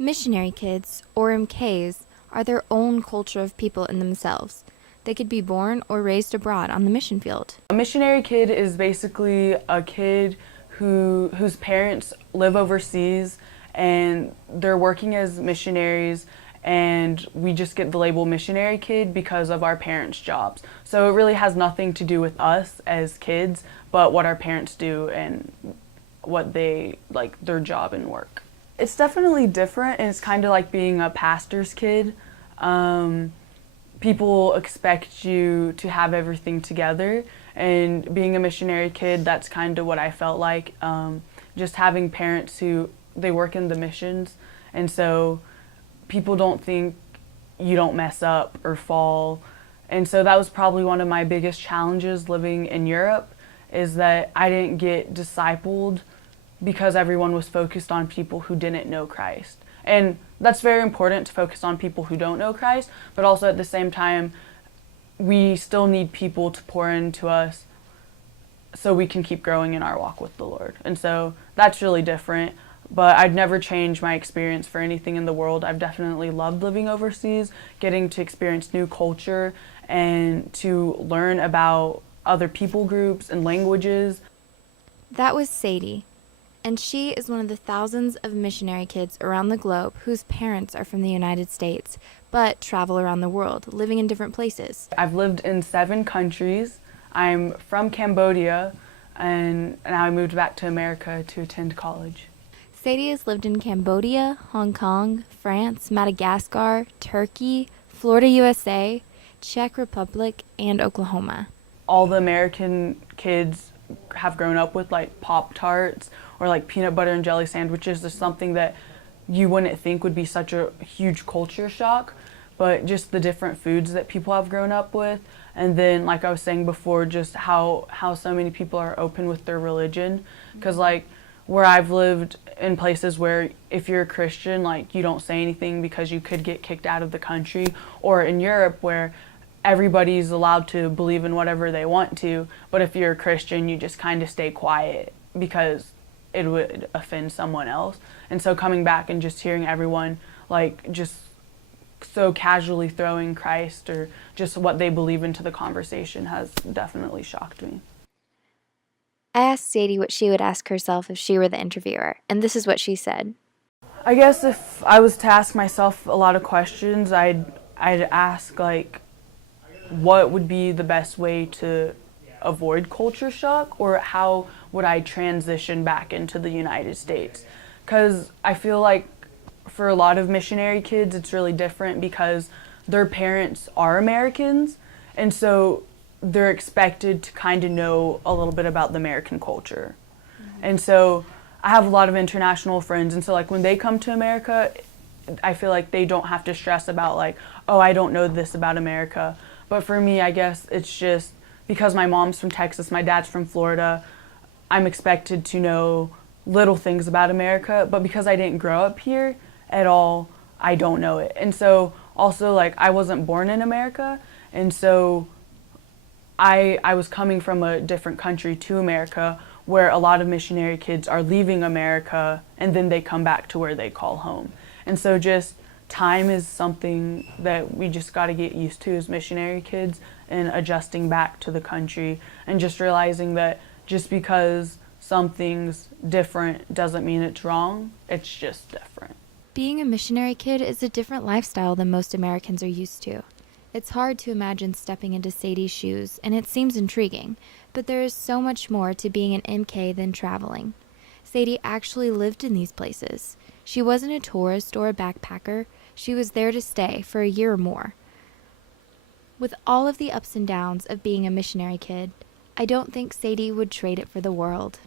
Missionary kids, or MKs, are their own culture of people in themselves. They could be born or raised abroad on the mission field. A missionary kid is basically a kid whose parents live overseas and they're working as missionaries, and we just get the label missionary kid because of our parents' jobs. So it really has nothing to do with us as kids, but what our parents do and what they like, their job and work. It's definitely different, and it's kind of like being a pastor's kid. People expect you to have everything together, and being a missionary kid, that's kind of what I felt like. Just having parents who, they work in the missions, and so people don't think you don't mess up or fall. And so that was probably one of my biggest challenges living in Europe, is that I didn't get discipled because everyone was focused on people who didn't know Christ. And that's very important, to focus on people who don't know Christ, but also at the same time, we still need people to pour into us so we can keep growing in our walk with the Lord. And so that's really different, but I'd never change my experience for anything in the world. I've definitely loved living overseas, getting to experience new culture and to learn about other people groups and languages. That was Sadye, and she is one of the thousands of missionary kids around the globe whose parents are from the United States, but travel around the world, living in different places. I've lived in 7 countries. I'm from Cambodia, and now I moved back to America to attend college. Sadye has lived in Cambodia, Hong Kong, France, Madagascar, Turkey, Florida, USA, Czech Republic, and Oklahoma. All the American kids have grown up with like Pop-Tarts or like peanut butter and jelly sandwiches. Is something that you wouldn't think would be such a huge culture shock, but just the different foods that people have grown up with. And then, like I was saying before, just how so many people are open with their religion. Because like where I've lived in places where if you're a Christian, like you don't say anything because you could get kicked out of the country, or in Europe where everybody's allowed to believe in whatever they want to, but if you're a Christian, you just kind of stay quiet because it would offend someone else. And so coming back and just hearing everyone like just so casually throwing Christ or just what they believe into the conversation has definitely shocked me. I asked Sadye what she would ask herself if she were the interviewer, and this is what she said. I guess if I was to ask myself a lot of questions, I'd ask like, what would be the best way to avoid culture shock, or how would I transition back into the United States? Because I feel like for a lot of missionary kids, it's really different because their parents are Americans, and so they're expected to kind of know a little bit about the American culture. And so I have a lot of international friends, and so like when they come to America, I feel like they don't have to stress about like, oh, I don't know this about America. But for me, I guess it's just because my mom's from Texas, my dad's from Florida, I'm expected to know little things about America, but because I didn't grow up here at all, I don't know it. And so also like I wasn't born in America, and so I was coming from a different country to America where a lot of missionary kids are leaving America and then they come back to where they call home. And so just time is something that we just got to get used to as missionary kids, and adjusting back to the country and just realizing that just because something's different doesn't mean it's wrong, it's just different. Being a missionary kid is a different lifestyle than most Americans are used to. It's hard to imagine stepping into Sadye's shoes, and it seems intriguing, but there is so much more to being an MK than traveling. Sadye actually lived in these places. She wasn't a tourist or a backpacker. She was there to stay for a year or more. With all of the ups and downs of being a missionary kid, I don't think Sadye would trade it for the world.